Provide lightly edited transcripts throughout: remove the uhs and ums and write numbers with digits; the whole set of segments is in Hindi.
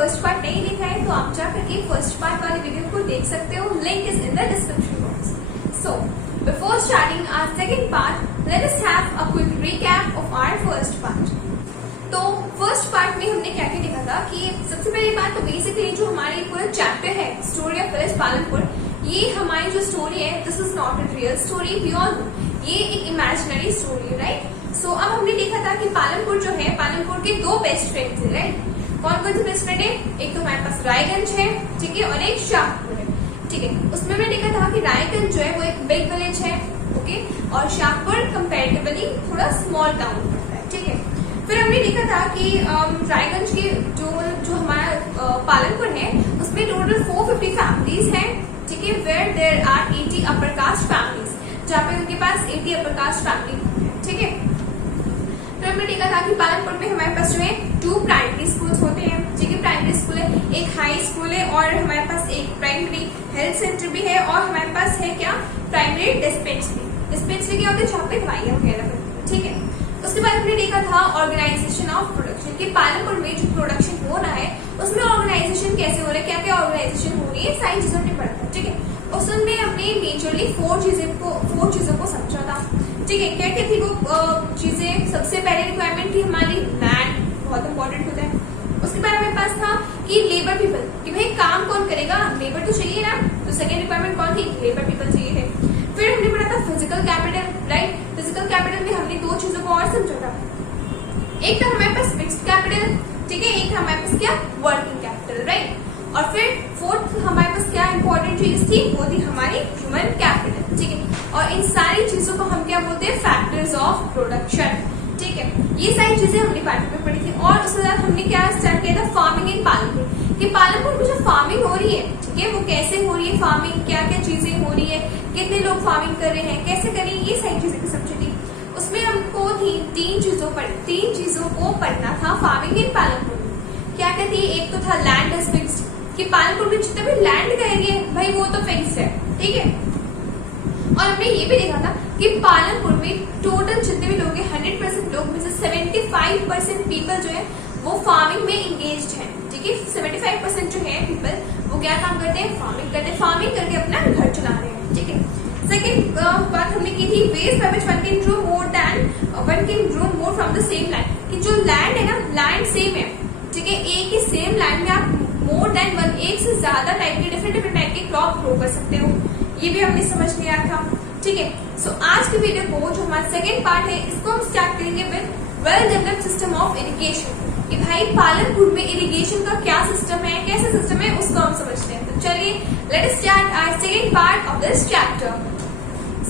फर्स्ट पार्ट नहीं देखा है तो आप जाकर के फर्स्ट पार्ट वाली वीडियो को देख सकते हो, link is in the description box. So before starting our second part, let us have a quick recap of our first part. तो फर्स्ट पार्ट में हमने क्या क्या देखा था कि सबसे पहली बात तो बेसिकली जो हमारी पूरा चैप्टर है स्टोरी ऑफ विलेज पालनपुर, ये हमारी जो स्टोरी है this is not a real story, we all know ये एक इमेजिनरी स्टोरी है, राइट। सो अब हमने देखा था कि पालनपुर जो है, पालनपुर के दो बेस्ट फ्रेंड्स है, राइट। कौन कौन से बेस्ट फ्रेंड है? एक तो हमारे पास रायगंज है, ठीक है, और एक शाहपुर है, ठीक है। उसमें हमने देखा था कि रायगंज जो है वो एक बिग विलेज है, ओके, और शाहपुर कंपेरेटिवली थोड़ा स्मॉल टाउन है, ठीक है। फिर हमने देखा था कि रायगंज के जो हमारा पालनपुर है उसमें टोटल 450 फैमिलीज हैं, ठीक है, where there are 80 upper caste families, जहाँ पे उनके पास 80 अपर कास्ट फैमिली है, ठीक है। फिर हमने देखा था कि पालनपुर में हमारे पास जो है 2 प्राइमरी स्कूल्स होते हैं, ठीक है, प्राइमरी स्कूल है, एक हाई स्कूल है और हमारे पास एक प्राइमरी हेल्थ सेंटर भी है, और हमारे पास है क्या, प्राइमरी डिस्पेंसरी क्या होती है जहाँ पे दवाइयाँ वगैरह मिलती है, ठीक है। उसके बाद हमने देखा था ऑर्गेनाइजेशन ऑफ प्रोडक्शन, कि पालनपुर में जो प्रोडक्शन हो रहा है उसमें ऑर्गेनाइजेशन कैसे हो रहा है, क्या क्या ऑर्गेनाइजेशन हो रही है, सारी चीजों ने पढ़ा था, ठीक है। उसमें हमने मेजरली 4 चीजों को समझा था, ठीक है। क्या क्या थी वो चीजें? सबसे पहले रिक्वायरमेंट थी हमारी लैंड, बहुत इंपॉर्टेंट होता है। उसके बाद हमारे पास था कि लेबर पीपल, कि भाई काम कौन करेगा, लेबर तो चाहिए ना, तो सेकेंड रिक्वायरमेंट कौन थी? लेबर पीपल चाहिए थे। फिर हमने पढ़ा था physical capital, right. Physical capital में हमने 2 चीजों को और समझा था, एक था हमारे पास फिक्स्ड कैपिटल, ठीक है, एक था हमारे पास क्या, वर्किंग कैपिटल, राइट। और फिर 4th हमारे पास क्या इंपॉर्टेंट चीज थी, वो थी हमारी ह्यूमन कैपिटल, ठीक है। और इन सारी चीजों को हम क्या बोलते हैं, फैक्टर्स ऑफ प्रोडक्शन, ठीक है। ये सारी चीजें हमने पार्ट में पढ़ी थी। और उसके बाद हमने क्या स्टार्ट किया था, फार्मिंग इन पालनपुर, कि पालनपुर में जो फार्मिंग हो रही है, ठीक है, वो कैसे हो रही है फार्मिंग, क्या क्या चीजें हो रही है, कितने लोग फार्मिंग कर रहे हैं, कैसे कर रहे हैं, ये सारी चीजें समझी थी। उसमें हमको थी 3 चीजों को पढ़ना था फार्मिंग इन पालनपुर में। क्या क्या थी? एक तो था लैंड इज फिक्स्ड, कि पालनपुर में जितना भी लैंड का एरिया है भाई वो तो फिक्स्ड है, ठीक है। और हमने ये भी देखा था कि पालनपुर में टोटल जितने भी लोग हैं 100% लोग में से 75% पीपल जो है वो फार्मिंग में इंगेज्ड है, ठीक है। 75% जो है पीपल वो क्या काम करते हैं, फार्मिंग करते हैं, फार्मिंग करके अपना घर चला रहे हैं, ठीक है। सेकेंड बात हमने की थी veg by which one can draw more from the same land, कि जो लैंड है ना, लैंड सेम है, ठीक है, एक ही सेम लैंड में आप मोर देन वन, एक से ज्यादा टाइप के डिफरेंट टाइप के क्रॉप ग्रो कर सकते हो, ये भी हमने समझ लिया था, ठीक है। सो आज की वीडियो को जो हमारा सेकेंड पार्ट है इसको हम स्टार्ट करेंगे with well developed system of irrigation, कि भाई पालनपुर में इरिगेशन का क्या सिस्टम है, कैसा सिस्टम है, उसको हम समझते हैं। तो चलिए let us start our second part of this chapter.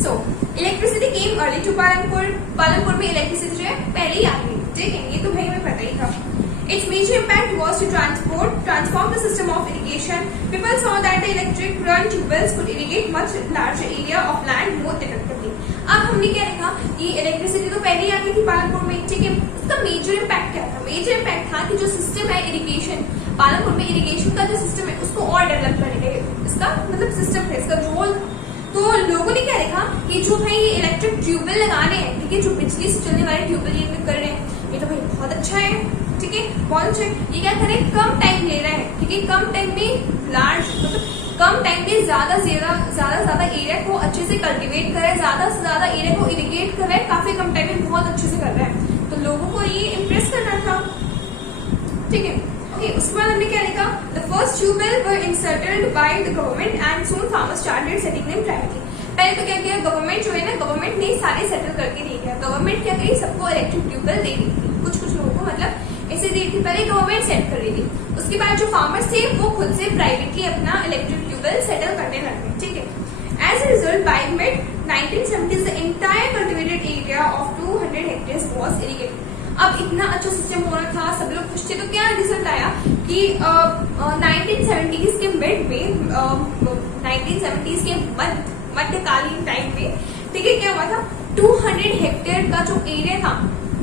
So electricity came early to Palanpur में इलेक्ट्रिसिटी जो है पहले ही आ गई, ठीक है, ये तो भाई हमें पता ही था। Its major impact was to transform the system of irrigation. People saw that the electric run tubewells could irrigate much larger area of land more effectively. अब हमने क्या देखा कि इलेक्ट्रिसिटी तो पहले ही आ गई थी पालनपुर में, ठीक है। इसका मेजर इम्पैक्ट क्या था? मेजर इम्पैक्ट था कि जो सिस्टम है इरिगेशन, पालनपुर में इरिगेशन का जो सिस्टम है उसको और डेवलप करने का इसका मतलब सिस्टम है, इसका रोल। तो लोगों ने क्या देखा कि जो भाई इलेक्ट्रिक ट्यूबवेल लगाने हैं, ठीक है, जो बिजली से चलने वाले ट्यूबवेल ये कर रहे हैं, ये तो भाई बहुत अच्छा है, ठीक है, बहुत अच्छा है। ये क्या करें, कम टाइम ले रहा है, ठीक है, कम टाइम में लार्ज मतलब कम टाइम में ज्यादा एरिया को अच्छे से कल्टीवेट कर रहा है, ज्यादा से ज्यादा एरिया को इरिगेट कर रहा है, काफी कम टाइम में बहुत अच्छे से कर रहा है। तो लोगों को ये इम्प्रेस करना था, ठीक है। ओके, उसके बाद हमने क्या देखा, the first tubewell were installed by the government and soon farmers started setting them privately. पहले तो क्या किया गवर्नमेंट जो है ना, गवर्नमेंट ने सारे सेटल करके दे दिया। गवर्नमेंट क्या करी, सबको इलेक्ट्रिक ट्यूबवेल दे दी थी, कुछ लोगों को मतलब ऐसे दी थी, पहले गवर्नमेंट सेट कर रही थी। उसके बाद जो फार्मर्स थे वो खुद से प्राइवेटली अपना इलेक्ट्रिक ट्यूबवेल सेटल करने लगे, ठीक है। As a result by mid 1970s the entire cultivated area of 200 hectares was irrigated. अब इतना अच्छा सिस्टम हो रहा था, सब लोग खुश थे, तो क्या रिजल्ट आया कि 1970s के मिड में 1970s के मध्यकालीन टाइम में, ठीक है, क्या हुआ था, 200 हेक्टेयर का जो एरिया था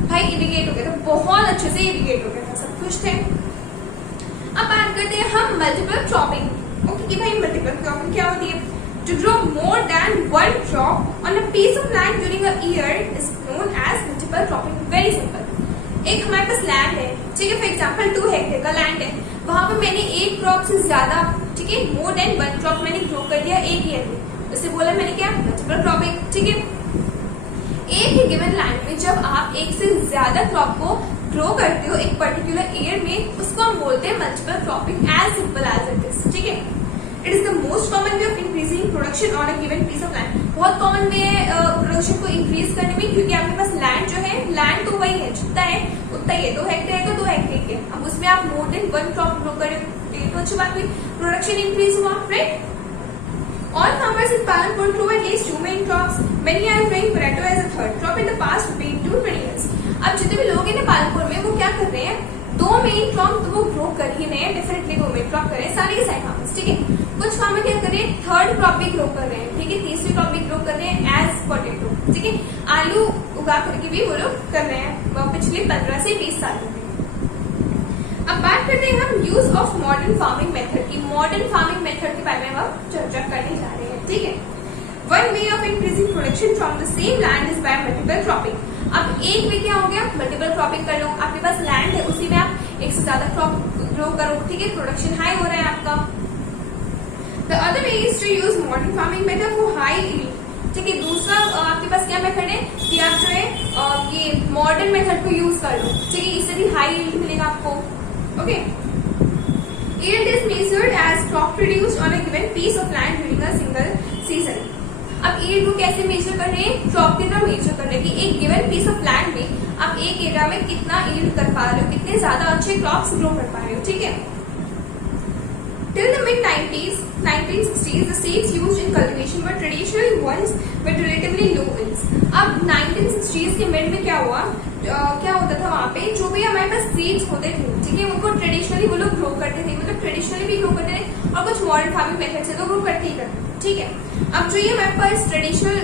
भाई इरिगेट हो गया था, बहुत अच्छे से इरिगेट हो गया था, सब खुश थे। अब बात करते हैं हम मल्टीपल क्रॉपिंग। ओके, कि भाई मल्टीपल क्रॉपिंग क्या होती है, to grow more than one crop on a piece of land during a year is known as multiple cropping. Very simple, एक हमारे पास लैंड है, ठीक है, फॉर एग्जाम्पल 2 हेक्टेयर का लैंड है, वहां पे मैंने एक क्रॉप से ज्यादा, ठीक है, मोर देन वन क्रॉप मैंने ग्रो कर दिया एक ईयर में, उसे बोला मैंने क्या, मल्टीपल क्रॉपिंग, ठीक है। एक ही गिवन लैंड में जब आप एक से ज्यादा क्रॉप को ग्रो करते हो एक पर्टिकुलर ईयर में, उसको हम बोलते हैं multiple cropping, as simple as it is, ठीक है। It is the most common way of increasing production on a given piece of land. बहुत कॉमन वे है प्रोडक्शन को इंक्रीज करने में, क्योंकि आपके पास लैंड जो है, लैंड तो वही है, जितना है उतना ही है, 2 हेक्टेयर है तो 2 हेक्टेयर है। अब उसमें आप मोर देन वन क्रॉप ग्रो करें तो अच्छी बात हुई, प्रोडक्शन इंक्रीज हुआ, right. All farmers in Palanpur grow at least 2 main crops. Many are growing potato as a third crop in the past 15 to 20 years. अब जितने भी लोग हैं पालनपुर में वो क्या कर रहे हैं, 2 मेन क्रॉप तो वो ग्रो कर ही रहे हैं, डेफिनेटली 2 मेन क्रॉप कर रहे हैं सारे के सारे फार्मर्स, ठीक है। कुछ फार्मर क्या कर रहे हैं, थर्ड क्रॉप भी ग्रो कर रहे हैं, ठीक है, तीसरी क्रॉप भी ग्रो कर रहे हैं एज पोटेटो, ठीक है। आलू उगा करके भी वो लोग कर रहे हैं पिछले 15 से 20 सालों में। अब बात करते हैं हम use of modern farming method की। मॉडर्न फार्मिंग मेथड के बारे में हम चर्चा करने जा रहे हैं, ठीक है। One way of increasing production from the same land is by multiple cropping. अब एक वे क्या हो गया, मल्टीपल क्रॉपिंग कर लो, आपके पास लैंड है उसी में आप एक से ज्यादा क्रॉप ग्रो करो, ठीक है, प्रोडक्शन हाई हो रहा है आपका। The other way is to use modern farming method for high yield, ठीक है। दूसरा आपके पास क्या मेथड है कि आप जो है ये मॉडर्न मेथड को यूज कर लो, ठीक है, इससे भी हाई यील्ड मिलेगा आपको, okay. Yield is measured as crop produced on a given piece of land during a single season. अब yield को कैसे मेजर कर रहे हैं, क्रॉप की तरह मेजर कर रहे हैं कि एक गिवन पीस ऑफ लैंड में आप एक एरिया में कितना yield कर पा रहे हो, कितने ज्यादा अच्छे क्रॉप्स ग्रो कर पा रहे हो, ठीक है। Till the mid-90s, 1960s, the seeds used in cultivation were traditional ones with relatively low yields. अब 1960s के मिड में क्या हुआ, क्या होता था वहां पे, जो भी हमारे पास सीड्स होते थे, ठीक है, उनको ट्रेडिशनली वो लोग ग्रो करते थे, मतलब ट्रेडिशनली भी ग्रो करते थे और कुछ मॉडर्न फार्मिंग मेथड से तो ग्रो करते ही करते, ठीक है। अब जो ये हमारे पास ट्रेडिशनल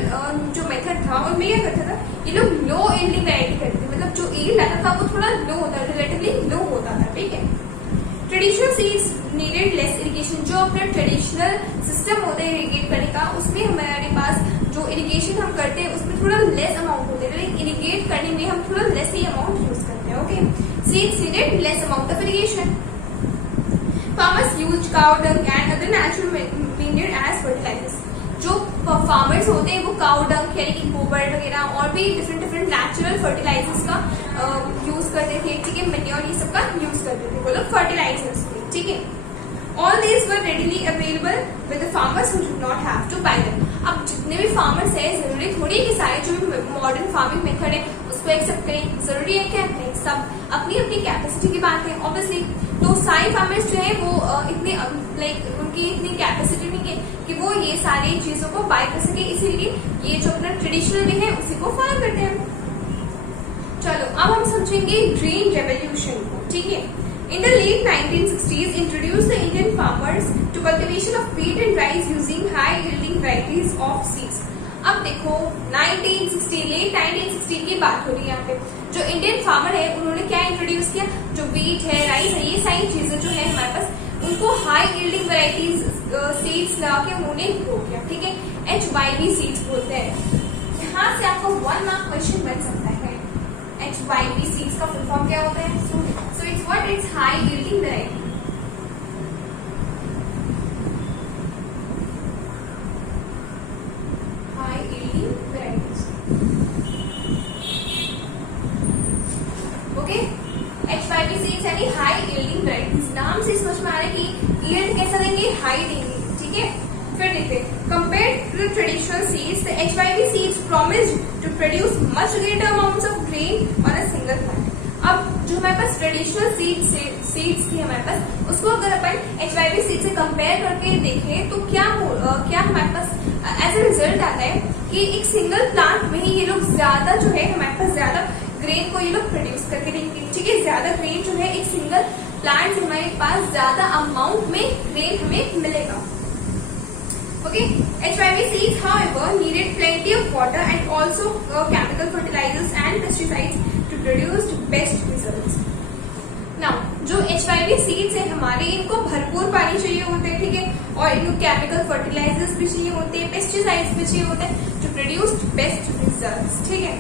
जो मेथड था उनमें क्या करता था, ये लोग लो यील्डिंग वैरायटी करते थे, मतलब जो यील्ड आता था वो थोड़ा लो होता, रिलेटिवली लो होता था, ठीक है। Traditional seeds needed less irrigation, जो अपना ट्रेडिशनल सिस्टम होता है इरिगेट करने का, उसमें हमारे पास जो इरिगेशन हम करते हैं उसमें थोड़ा लेस अमाउंट होते हैं, लेकिन इरिगेट करने में हम थोड़ा लेस ही अमाउंट यूज करते हैं, okay. Seeds needed less amount of irrigation. Farmers used cow dung and other natural manure as fertilisers. जो फार्मर्स होते हैं वो काउ डंग यानी कि गोबर वगैरह और भी डिफरेंट नेचुरल फर्टिलाइजर्स का यूज करते थे, ठीक है, मैन्योर ये सब का यूज करते थे वो लोग फर्टिलाइजर्स में, ठीक है। All these were readily available with the farmers who did not have to buy them. अब जितने भी फार्मर्स है, जरूरी थोड़ी है कि सारे जो भी मॉडर्न फार्मिंग मेथड है उसको एक्सेप्ट करें, जरूरी है क्या, नहीं, सब अपनी अपनी कैपेसिटी की बात है ऑब्वियसली। तो सारे फार्मर्स जो है वो इतने लाइक उनकी इतनी कैपेसिटी नहीं है कि वो ये सारी चीजों को बाय कर सके, इसीलिए ये जो अपना ट्रेडिशनल वे है उसी को फॉलो करते हैं। चलो अब हम समझेंगे ग्रीन रेवोल्यूशन को, ठीक है। In the late 1960s, introduced the Indian farmers to cultivation of wheat and rice using high-yielding varieties of seeds. अब देखो 1960 लेट 1960 की बात हो रही है यहाँ पे, जो इंडियन फार्मर है उन्होंने क्या इंट्रोड्यूस किया, जो व्हीट है, राइस है, ये सारी चीजें जो है हमारे पास उनको हाई यील्डिंग वैरायटीज सीड्स लगा के उन्होंने ग्रो किया, ठीक है। HYV सीड्स बोलते हैं। यहाँ से आपको 1 मार्क क्वेश्चन बन सकता है। HYV सीड्स का फुल फॉर्म क्या होता है, so it's what, it's high yielding variety. High yielding varieties. Okay, HYV seeds यानी high yielding varieties। नाम से समझ में आ रहा है कि yield कैसा देंगे, हाई देंगे, ठीक है। फिर देखते हैं, compared to the traditional seeds, the HYV seeds promised to produce much greater amounts of grain on a single plant. अब जो हमारे पास ट्रेडिशनल सीड्स थी हमारे पास, उसको अगर अपन HYV सीड से कंपेयर करके देखें तो क्या हमारे पास एज ए रिजल्ट आता है कि एक सिंगल प्लांट में ही ये लोग ज्यादा जो है हमारे पास ज्यादा ग्रेन को ये लोग प्रोड्यूस करके देंगे, ठीक है। ज्यादा ग्रेन जो है एक सिंगल प्लांट से हमारे पास ज्यादा अमाउंट में ग्रेन हमें मिलेगा, okay. HYV seeds however needed plenty of water and also chemical fertilizers and pesticides to produce best results. Now जो HYV seeds है हमारे, इनको भरपूर पानी चाहिए होता है, ठीक है, और इनको केमिकल फर्टिलाइजर्स भी चाहिए होते हैं, पेस्टिसाइड्स भी चाहिए होते हैं टू प्रोड्यूस बेस्ट रिजल्ट्स, ठीक है।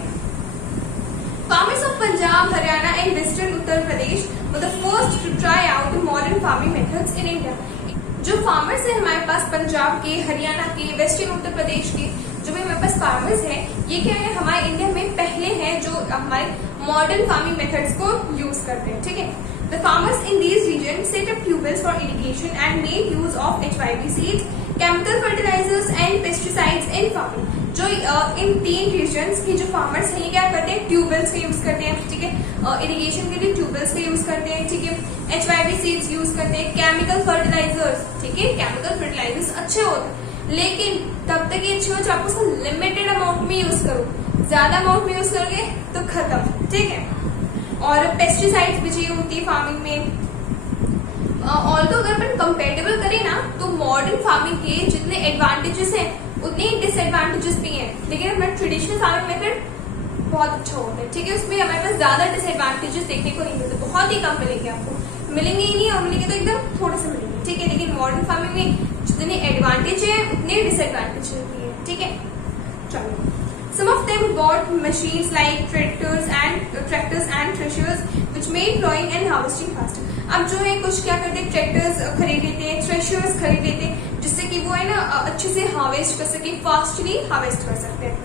Farmers of Punjab, Haryana and Western Uttar Pradesh were the first to try out the modern farming in India. जो फार्मर्स है हमारे पास पंजाब के, हरियाणा के, वेस्टर्न उत्तर प्रदेश के, जो भी हमारे पास फार्मर्स है, ये क्या है हमारे इंडिया में पहले हैं जो हमारे मॉडर्न फार्मिंग मेथड्स को यूज करते हैं, ठीक है। The farmers in these region set up tubewells for irrigation and made use of HYB seeds, chemical fertilisers and pesticides in farming. जो इन 3 रीजन्स के जो फार्मर्स हैं ये क्या करते हैं, ट्यूबवेल्स का यूज करते हैं, ठीक है। इरिगेशन के लिए ट्यूबवेल्स का यूज करते हैं, ठीक है। HYB सीड्स यूज करते हैं, केमिकल फर्टिलाइजर्स, ठीक है। केमिकल फर्टिलाइजर्स अच्छे होते हैं, लेकिन तब तक ये अच्छे हो जब आप उसको लिमिटेड अमाउंट में यूज करो। ज्यादा अमाउंट में यूज करोगे तो खत्म, ठीक है। और पेस्टिसाइड्स भी चाहिए होती है फार्मिंग में। ऑल्दो अगर अपन कंपेरेटिबल करें ना तो मॉडर्न फार्मिंग के जितने एडवांटेजेस हैं उतने डिसएडवांटेजेस भी हैं, लेकिन हमारा ट्रेडिशनल फार्मिंग मेथड बहुत अच्छा होता है, ठीक है। उसमें हमारे पास ज्यादा डिसएडवांटेजेस देखने को नहीं मिलते, बहुत ही कम मिलेंगे आपको, मिलेंगे ही नहीं, और मिलेंगे तो एकदम थोड़े से मिलेंगे, ठीक है। लेकिन मॉडर्न फार्मिंग में जितने एडवांटेज है उतने डिसएडवांटेज भी है, ठीक है। चलो, some of them got machines like tractors and threshers which made plowing and harvesting faster। अब जो है कुछ क्या करते हैं, ट्रैक्टर्स खरीद लेते हैं, थ्रेशर्स खरीद लेते हैं, जिससे कि वो है ना अच्छे से हार्वेस्ट कर सके, फास्टली हार्वेस्ट कर सकते हैं।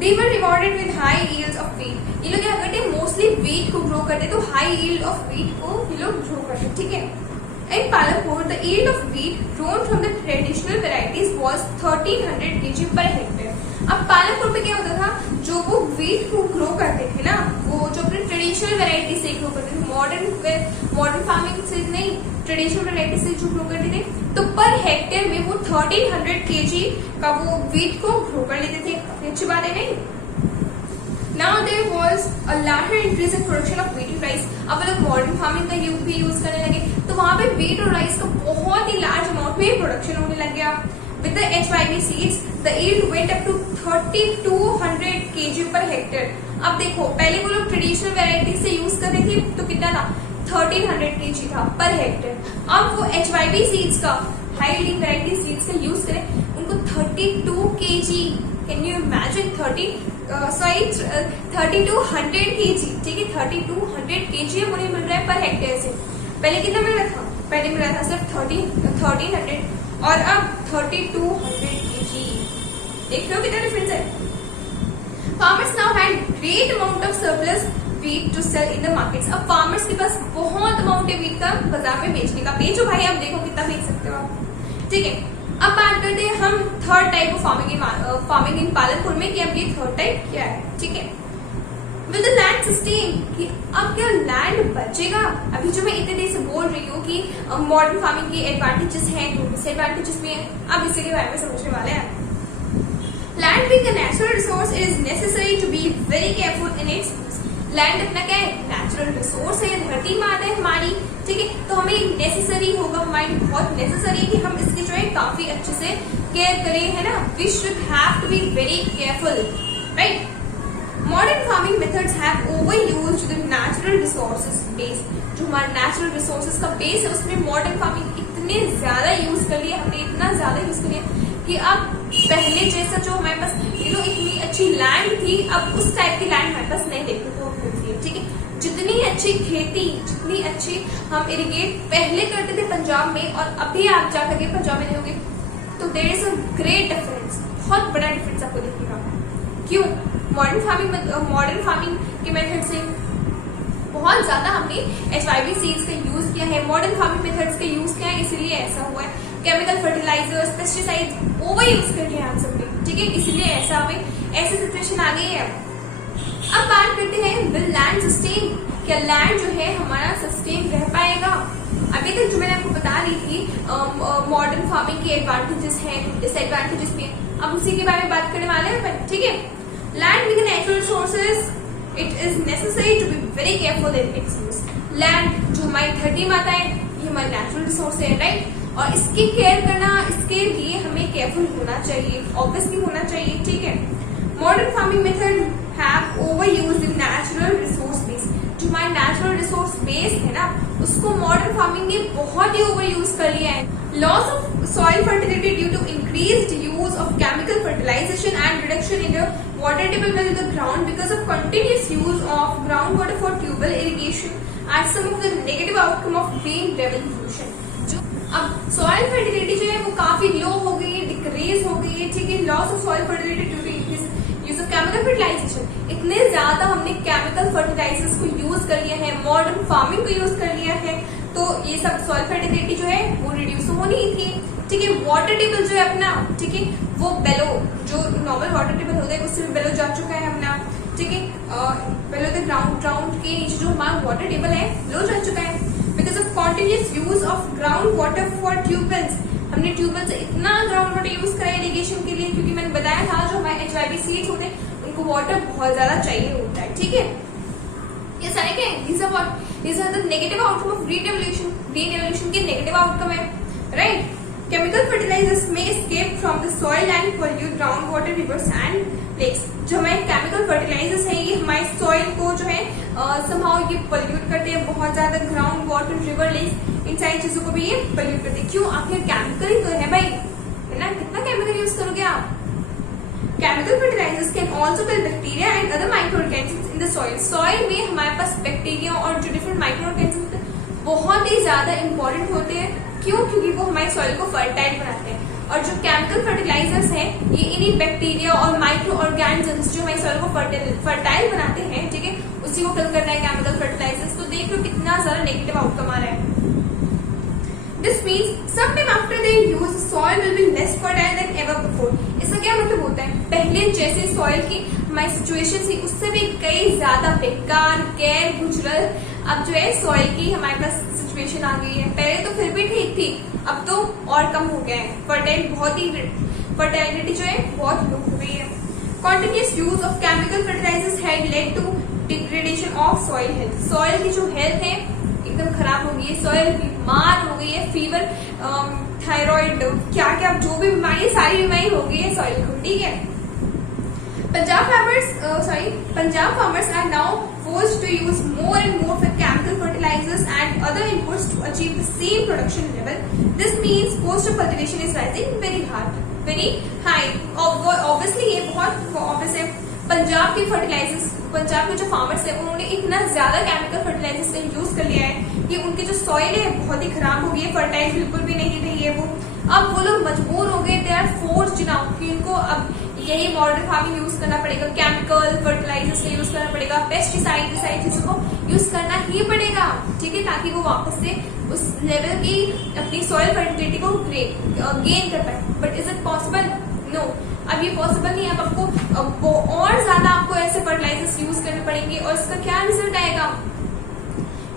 They were rewarded with high yields of wheat। ये लोग क्या करते हैं, मोस्टली व्हीट को ग्रो करते हैं, तो हाई यील्ड ऑफ व्हीट को ये लोग ग्रो करते हैं, ठीक है। In Palanpur, the yield of wheat grown from the traditional varieties was 1300 kg per hectare। अब पालनपुर में क्या होता था, जो वो व्हीट को ग्रो करते थे ना, वो जो अपने ट्रेडिशनल वैरायटी से ग्रो करते थे, मॉडर्न फार्मिंग से नहीं, ट्रेडिशनल वैरायटी से जो ग्रो करते थे, तो पर हेक्टेयर में वो 1300 kg का वो व्हीट को ग्रो कर लेते थे। अच्छी बात है नहीं। Now there was a larger increase in production of wheat and rice। अब लोग मॉडर्न फार्मिंग का भी यूज करने लगे, तो वहां पे व्हीट और राइस का बहुत ही लार्ज अमाउंट में प्रोडक्शन होने लग गया। With the HYB seeds, the yield went up to 3200 kg per hectare। अब देखो, पहले वो लोग ट्रेडिशनल वैरायटी से यूज कर रहे थे, तो कितना था, 1300 kg था पर हेक्टेयर। अब वो HYB सीड्स का, हाई यील्डिंग वैरायटी सीड्स का यूज करें, उनको 32 kg, can you imagine, 3200 kg, ठीक है, 3200 kg उन्हें मिल रहा है पर हेक्टेयर से। पहले कितना मिल रहा था, पहले मिल रहा था सिर्फ 1300, और अब 3200 kg। देख लो कितना डिफरेंस है। Farmers now had great amount of surplus wheat to sell in the markets. अब फार्मर्स के पास बहुत अमाउंट है व्हीट का बाजार में बेचने का। बेचो भाई, आप देखो कितना बेच सकते हो आप, ठीक है। अब बात करते हैं हम third type of farming in Palanpur में, कि अब ये थर्ड टाइप क्या है, ठीक है। विल द लैंड सस्टेन, कि अब क्या लैंड बचेगा। अभी जो मैं इतने देर से बोल रही हूँ कि मॉडर्न फार्मिंग के एडवांटेजेस हैं, डिसएडवांटेजेस भी हैं, अब इसी के बारे में समझने वाले हैं। Land being a natural resource, it is necessary to be very careful in its. Land अपना क्या है, नेचुरल रिसोर्स है, धरती माता है हमारी, ठीक है। तो हमें नेसेसरी होगा, हमारी बहुत नेसेसरी है कि हम इसकी जो है काफी अच्छे से केयर करें, है ना। We should have to be very careful, right. Modern farming methods have overused the natural resources base. जो हमारा नेचुरल रिसोर्सेज का बेस है, उसमें मॉडर्न फार्मिंग इतने ज्यादा यूज कर लिया हमने, इतना ज्यादा यूज कर लिया कि अब पहले जैसा जो हमारे पास इतनी अच्छी लैंड थी, अब उस टाइप की लैंड हमारे पास नहीं देखने को मिलती है, ठीक है। जितनी अच्छी खेती, जितनी अच्छी हम इरिगेट पहले करते थे पंजाब में, और अभी आप जाकर के पंजाब में रहोगे तो there is a great difference, बहुत बड़ा डिफरेंस आपको दिखेगा। क्यों? मॉडर्न फार्मिंग के मेथड से बहुत ज्यादा हमने HYB सीड्स का यूज किया है, मॉडर्न फार्मिंग मेथड्स का यूज किया है, इसीलिए ऐसा हुआ है। Chemical fertilisers, pesticides over use कर लिया हम सबने, ठीक है, इसलिए ऐसा हमें ऐसी सिचुएशन आ गई है। अब बात करते हैं, विल लैंड सस्टेन, क्या लैंड जो है हमारा सस्टेन रह पाएगा। अभी तक जो मैंने आपको बता रही थी मॉडर्न फार्मिंग के एडवांटेजेस हैं, डिसएडवांटेजेस भी हैं, अब उसी के बारे में बात करने वाले हैं, ठीक है। Land with natural resources, it is necessary to be very careful in its use. Land जो हमारी धरती माता है, ये हमारा नेचुरल रिसोर्स है, राइट, और इसकी केयर करना, इसके लिए हमें केयरफुल होना चाहिए, ऑब्वियसली होना चाहिए, ठीक है। Modern farming method have overused the natural resource base. जो हमारा नेचुरल रिसोर्स बेस है ना, उसको मॉडर्न फार्मिंग ने बहुत ही ओवर यूज कर कर लिया है। Loss of soil fertility due to increased use of chemical fertilisation and reduction in the water table in the ground because of continuous use of groundwater for tubal irrigation are some of the negative outcome of green revolution। जो अब सॉइल फर्टिलिटी जो है वो काफी लो हो गई है, डिक्रीज हो गई है, ठीक है। Loss of soil fertility due to increase use of chemical fertilisation, इतने ज्यादा हमने केमिकल फर्टिलाइजर्स को यूज कर लिया है, मॉडर्न फार्मिंग को यूज कर लिया है, तो ये सब सॉइल फर्टिलिटी जो है वो रिड्यूस होनी ही थी, ठीक है। वाटर टेबल जो है अपना, ठीक है, वो बेलो, जो नॉर्मल वाटर टेबल होता है उससे भी बेलो जा चुका है अपना, ठीक है। बेलो द ग्राउंड के नीचे जो हमारा वाटर टेबल है लो जा चुका है because of continuous use of ground water for tube wells. हमने ट्यूबवेल से इतना ग्राउंड वाटर यूज करा इरिगेशन के लिए, क्योंकि मैंने बताया था जो हमारे HYP सीड्स होते हैं उनको वाटर बहुत ज्यादा चाहिए होता है, ठीक है। ये सारे क्या है, these are the negative outcome of green revolution। Green revolution के नेगेटिव आउटकम है, right. Chemical fertilizers may escape from the soil and pollute groundwater, rivers and lakes। जो हमारे केमिकल फर्टिलाइजर्स हैं ये हमारे सॉइल को जो है somehow ये पोल्यूट करते हैं बहुत ज्यादा, ग्राउंड वाटर, रिवर, लेक्स, इन सारी चीजों को भी ये पोल्यूट करते हैं। क्यों? आखिर केमिकल ही तो है भाई, है ना, कितना केमिकल यूज करोगे आप। Chemical fertilizers can also kill bacteria and other microorganisms in the soil। Soil में हमारे पास बैक्टीरिया और जो डिफरेंट माइक्रोऑर्गेनिज्म बहुत ही ज्यादा इंपॉर्टेंट होते हैं। क्यों? क्योंकि वो हमारे सॉइल को फर्टाइल बनाते हैं, और जो केमिकल फर्टिलाइजर्स हैं ये इन्हीं बैक्टीरिया और माइक्रो ऑर्गेनिजम्स जो हमारे सॉइल को फर्टाइल बनाते हैं, ठीक है, उसी को किल करना है केमिकल फर्टिलाइजर्स। तो देख लो कितना ज्यादा नेगेटिव आउटकम आ रहा है। This means sometime after their use soil will be less fertile than ever before। इसका क्या मतलब होता है, पहले जैसे सॉइल की हमारी सिचुएशन थी उससे भी कई ज्यादा बेकार, गैर गुजरल अब जो है सॉइल की हमारे पास सिचुएशन आ गई है। पहले तो फिर भी ठीक थी, अब तो और कम हो गया है, फर्टिलिटी जो है बहुत लो हो गई है। Continuous use of chemical fertilisers had led to degradation of soil health. Soil की जो हेल्थ है एकदम खराब हो गई है, सॉइल बीमार हो गई है, फीवर, थायराइड, क्या क्या जो भी बीमारी, सारी बीमारी हो गई है सॉइल को, ठीक है। Punjab farmers are now forced to use more and more chemical fertilizers and other inputs to achieve the same production level। This means cost of cultivation is rising very high। Obviously ये बहुत obvious है। पंजाब के जो फार्मर्स है उन्होंने इतना ज्यादा केमिकल फर्टिलाइजर्स का यूज कर लिया है कि उनकी जो सॉइल है बहुत ही खराब हो गई है, फर्टाइल बिल्कुल भी नहीं रही है वो। अब वो लोग मजबूर हो गए, दे आर फोर्स्ड नाउ कि उनको अब यही मॉडर्न फार्मिंग यूज करना पड़ेगा, केमिकल फर्टिलाइजर्स का यूज करना पड़ेगा, पेस्टिसाइड सारी चीजों को यूज करना ही पड़ेगा, ठीक है, ताकि वो वापस से उस लेवल की अपनी सॉइल फर्टिलिटी को गेन कर पाए। But is it possible? No, अब ये पॉसिबल नहीं है। अब आपको और ज्यादा आपको ऐसे फर्टिलाइजर्स यूज करने पड़ेंगे, और इसका क्या रिजल्ट आएगा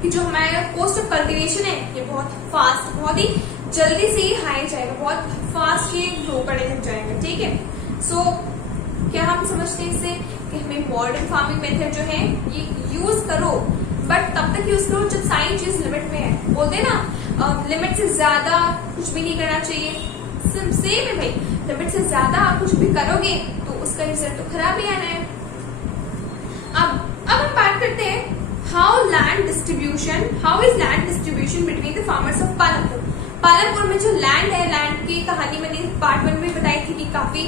कि जो हमारा कॉस्ट ऑफ कल्टीवेशन है ये बहुत फास्ट, बहुत ही जल्दी से ही हाई जाएगा, बहुत फास्ट ये ग्रो करने लग जाएगा, ठीक है। सो क्या हम समझते हैं इससे कि हमें मॉडर्न फार्मिंग मेथड जो है ये यूज करो, बट तब तक यूज करो जब सारी चीज लिमिट में है। बोलते ना लिमिट से ज्यादा कुछ भी नहीं करना चाहिए, सेम है भाई, लिमिट से ज्यादा आप कुछ भी करोगे तो उसका रिजल्ट तो खराब ही आना है। अब हम बात करते हैं how is land distribution between the farmers of Palampur. Palampur में जो लैंड है, लैंड की कहानी मैंने पार्ट 1 में बताई थी कि काफी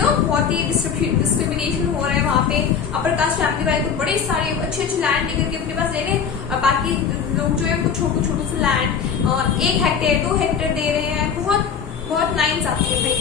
बहुत ही डिस्क्रिमिनेशन हो रहा है वहाँ पे। अपर कास्ट फैमिली वाले तो बड़े सारे अच्छे लैंड लेकर के अपने पास ले रहे हैं, और बाकी लोग जो है उनको छोटे से लैंड 1 हेक्टेयर 2 हेक्टेयर दे रहे हैं। बहुत लाइन्स आती है भाई।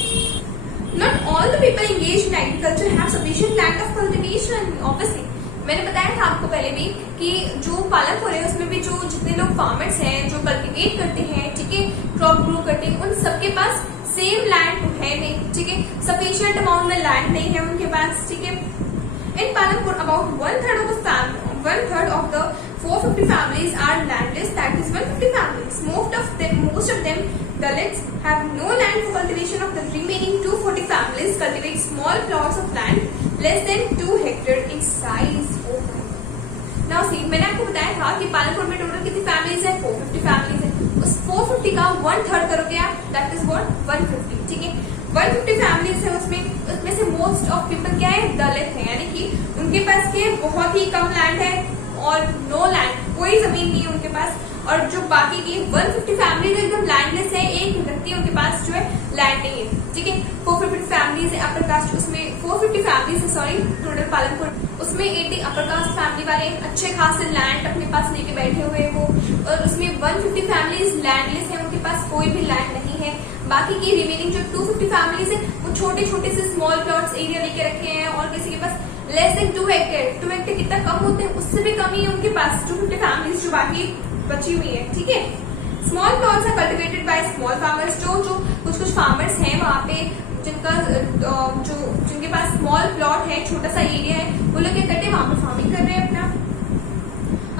Not all the people engage in agriculture have sufficient land of cultivation. Obviously मैंने बताया था आपको पहले भी कि जो पालमपुर है उसमें भी जो जितने लोग फार्मर्स हैं जो कल्टीवेट करते हैं, ठीक है, क्रॉप ग्रो करते हैं, उन सबके पास सेम लैंड है नहीं, ठीक है, सफिशिएंट अमाउंट में लैंड नहीं है उनके पास, ठीक है। इन Palampur about 1/3 of the 450 families are landless, that is 150 families। Most of them Dalits have no land for cultivation of the remaining 240 families cultivate small plots of land less than 2 hectare in size। Oh my God। Now see, मैंने आपको बताया था कि पालमपुर में टोटल कितनी फैमिलीज है, 450 फैमिलीज है। उस 450 का 1/3 करोगे आप, दैट इज व्हाट 150, ठीक है। 150 फैमिलीज है उसमें से मोस्ट ऑफ पीपल क्या है, दलित है, यानी कि उनके पास के बहुत ही कम लैंड है और नो लैंड, कोई जमीन नहीं है उनके पास। और जो बाकी की 150 फैमिली जो एकदम लैंडलेस पास जो है लैंड नहीं है, ठीक है। 450 फैमिलीज है अपर कास्ट, उसमें 450 फैमिलीज है सॉरी टोटल पालनपुर, उसमें 80 अपर कास्ट फैमिली वाले अच्छे खासे लैंड अपने पास लेके बैठे हुए हैं वो, और उसमें 150 फैमिलीज लैंडलेस है, उनके पास कोई भी लैंड नहीं है। बाकी की रिमेनिंग जो 250 फैमिलीज है वो छोटे छोटे से स्मॉल प्लॉट्स एरिया लेके रखे हैं, और किसी के पास लेस देन 2 हेक्टेयर, 2 हेक्टेयर कितना कम होते हैं उससे भी कम ही है उनके पास 250 फैमिलीज जो बाकी बची हुई है, ठीक है। Small plots are cultivated by small farmers, जो कुछ फार्मर्स हैं वहाँ पे जिनके पास स्मॉल प्लॉट है, छोटा सा एरिया है, वो लोग क्या करते हैं वहाँ पे फार्मिंग कर रहे हैं अपना।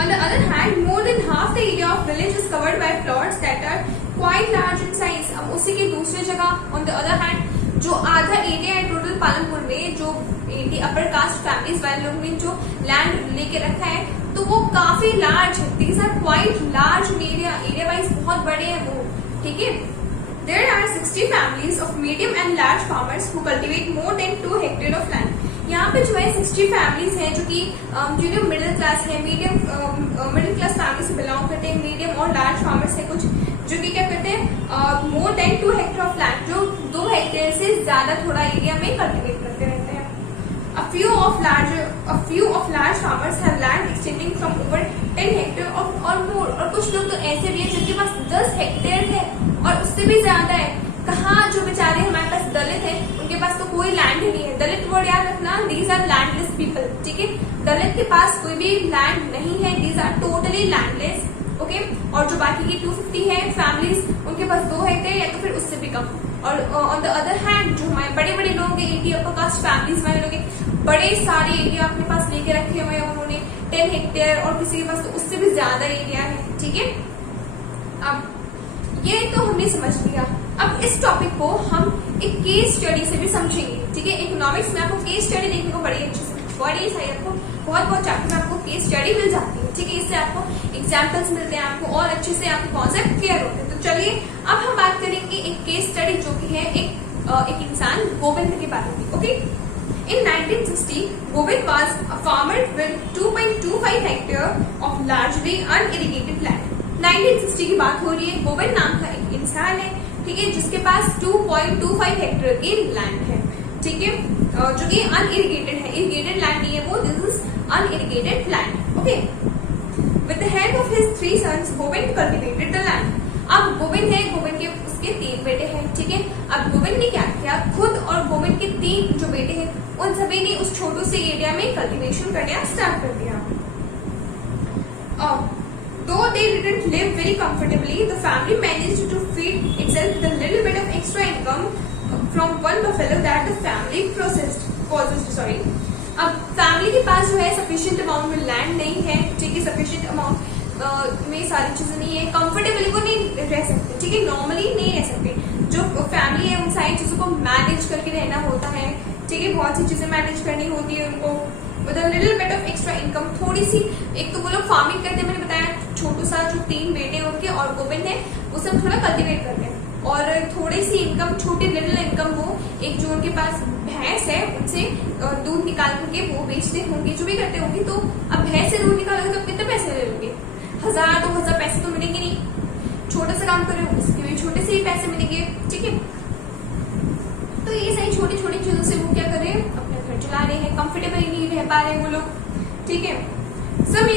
On the other hand, more than half the area of village is covered by plots that are quite large in size. अब उसी की दूसरी जगह on the other hand, जो आधा एरिया है टोटल पालनपुर में, जो 80 अपर कास्ट फैमिलीज वाले लोग ने जो लैंड लेके रखा है, तो वो काफी लार्ज है। These are quite large in area wise बहुत बड़े हैं वो, ठीक है। There are 60 families of medium and large farmers who cultivate more than 2 hectares of land. यहाँ पे जो है 60 फैमिलीज हैं जो कि जो मिडिल क्लास है, मिडिल क्लास फैमिली से बिलोंग करते हैं, मीडियम और लार्ज फार्मर्स है कुछ जो कि क्या करते हैं more than 2 hectare of land, जो 2 हेक्टेयर से ज्यादा थोड़ा एरिया में कल्टिवेट करते रहते हैं। A few of large farmers have land extending from over 10 hectare or more, और कुछ लोग तो ऐसे भी हैं जिनके पास 10 हेक्टेयर है और उससे भी ज्यादा है। कहाँ जो बेचारे हमारे पास दलित है उनके पास तो कोई लैंड ही नहीं है। दलित वर्ड याद रखना, दीज आर लैंडलेस पीपल, ठीक है। दलित के पास कोई भी लैंड नहीं है, these are totally landless, okay. और जो बाकी की 250 है फैमिलीज, उनके पास 2 हेक्टेयर या तो फिर उससे भी कम। और ऑन द अदर हैंड जो हमारे बड़े बड़े लोग हैं, 80 अपर कास्ट फैमिलीज वाले लोग बड़े सारे एरिया अपने पास लेके रखे हुए हैं उन्होंने, 10 हेक्टेयर और किसी के पास तो उससे भी ज्यादा एरिया है, ठीक है। अब ये तो हमने समझ लिया। अब इस टॉपिक को हम एक केस स्टडी से भी समझेंगे, ठीक है। इकोनॉमिक्स में आपको केस स्टडी देखने को बड़ी अच्छे से, बड़ी सही, आपको बहुत चैप्टर में आपको केस स्टडी मिल जाती है, ठीक है। इससे आपको एग्जाम्पल्स मिलते हैं, आपको और अच्छे से आपके कॉन्सेप्ट क्लियर होते हैं। तो चलिए अब हम बात करेंगे एक केस स्टडी जो कि है एक इंसान गोविंद के बारे में, okay. In 1960, Govind was a farmer with 2.25 hectare of largely unirrigated land. 1960 की बात हो रही है, गोविंद नाम का एक इंसान है, ठीक है, जिसके पास 2.25 हेक्टेयर की लैंड है, ठीक है, जो कि अनइरिगेटेड है, इरिगेटेड लैंड नहीं है वो, this is unirrigated land, okay. With the help of his 3 sons, Govind cultivated the land. अब गोविंद है, गोविंद के उसके 3 बेटे हैं, ठीक है। अब गोविंद ने क्या किया, खुद और गोविंद के 3 जो बेटे हैं उन सभी ने उस छोटे से एरिया में कल्टीवेशन करना स्टार्ट कर दिया। Though they didn't live very comfortably, the family managed to feed itself with a little bit of extra income from one buffalo that the family possessed. अब फैमिली के पास जो है सफिशिएंट अमाउंट में लैंड नहीं है, ठीक है, सफिशिएंट अमाउंट में सारी चीजें नहीं है, कंफर्टेबली वो नहीं रह सकते, ठीक है, नॉर्मली नहीं रह सकते। जो फैमिली है उन सारी चीजों को मैनेज करके रहना होता है, ठीक है, बहुत सी चीजें मैनेज करनी होती है उनको with a little bit of extra income, थोड़ी सी। एक तो वो लोग फार्मिंग करते हैं, मैंने बताया, छोटू सा जो 3 बेटे हैं उनके और गोविंद है वो सब थोड़ा कल्टिवेट करते हैं, और थोड़ी सी इनकम, छोटी लिटिल इनकम, वो एक जो उनके पास भैंस है उनसे दूध निकाल करके वो बेचते होंगे, जो भी करते होंगे। तो अब भैंस से दूध निकालोगे तो कितने पैसे ले लोगे, 1000-2000 पैसे तो मिलेंगे नहीं। छोटा सा काम करो उसके भी छोटे से ही पैसे मिलेंगे, ठीक है। तो ये सारी छोटी छोटी चीजों से वो क्या कर रहे हैं, अपना घर चला रहे हैं, कंफर्टेबली नहीं रह पा रहे हैं वो लोग, ठीक है। Some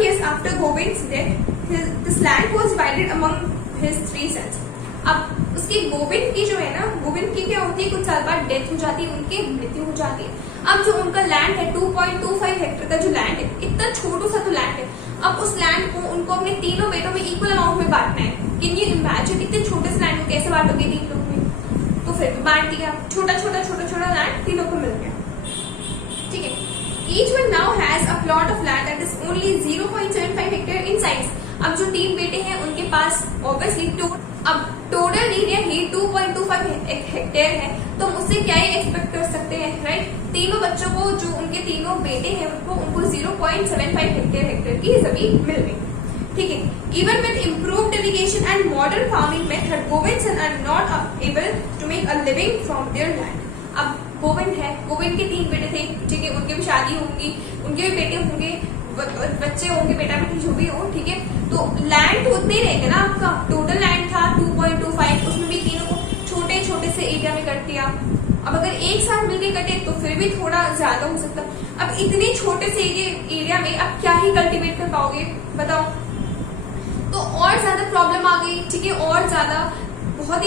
years after Govind's death, this land was divided among his 3 sons. अब उसकी गोविंद की जो है ना, गोविंद की क्या होती है, कुछ साल बाद डेथ हो जाती है, उनकी मृत्यु हो जाती है। अब जो उनका लैंड है 2.25 हेक्टेयर का जो लैंड है, इतना छोटू सा तो लैंड है, अब उस लैंड को उनको अपने 3 बेटों में इक्वल अमाउंट में बांटना है। कैन यू इमेजिन, इतने छोटे से लैंड को कैसे बांटोगे 3 लोग में? तो फिर बांट दिया, छोटा छोटा लैंड 3 को मिल गया, ठीक है। Each one now has a plot of land that is only 0.75 hectare in size. अब जो 3 बेटे हैं उनके पास ऑब्वियसली अब टोटल एरिया ही 2.25 हेक्टेयर है, तो हम उससे क्या ही एक्सपेक्ट कर सकते हैं, राइट। तीनों बच्चों को, जो उनके 3 बेटे हैं उनको 0.75 हेक्टेयर की जमीन मिल गई, ठीक है। Even with improved irrigation and modern farming method, Govind are not able to make a living from their land. अब गोविंद है, गोविंद के 3 बेटे थे, ठीक है, उनकी भी शादी होंगी, उनके भी बेटे होंगे, बच्चे होंगे, बेटा बेटी जो भी हो, ठीक है। तो लैंड तो उतने ही रहेगा ना, आपका टोटल लैंड था 2.25, उसमें भी 3 भी थोड़ा ज्यादा हो सकता। अब इतने छोटे से एरिया में आप क्या ही कल्टीवेट कर पाओगे बताओ। तो और ज्यादा प्रॉब्लम आ गई, ठीक है, और ज्यादा बहुत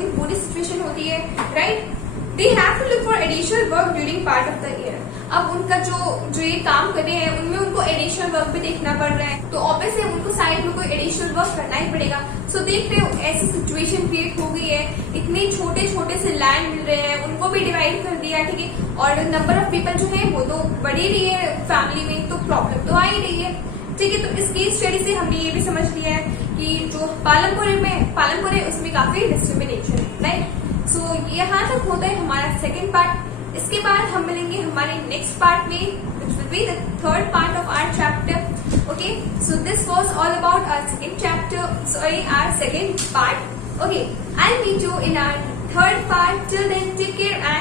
ही बुरी सिचुएशन होती है, right. They have to look for additional work during part of the year. अब उनका जो ये काम कर रहे हैं उनमें उनको एडिशनल वर्क भी देखना पड़ रहा है, तो ऑब्वियसली उनको साइड में कोई एडिशनल वर्क करना ही पड़ेगा। सो देख रहे हो ऐसी सिचुएशन क्रिएट हो गई है, इतने छोटे छोटे से लैंड मिल रहे हैं, उनको भी डिवाइड कर दिया, ठीक है, और नंबर ऑफ पीपल जो है वो तो बढ़ ही रही है फैमिली में, तो प्रॉब्लम तो आ ही रही है, ठीक है। तो इस केस स्टडी से हमने ये भी समझ लिया है कि जो पालनपुर है उसमें काफी डिस्क्रिमिनेशन है, राइट। सो यहाँ तक होता है हमारा सेकेंड पार्ट। इसके बाद हम मिलेंगे हमारे नेक्स्ट पार्ट में, which will be the third part of our chapter. Okay, so this was all about our second part. Okay, I'll meet you in our third part. Till then, take care and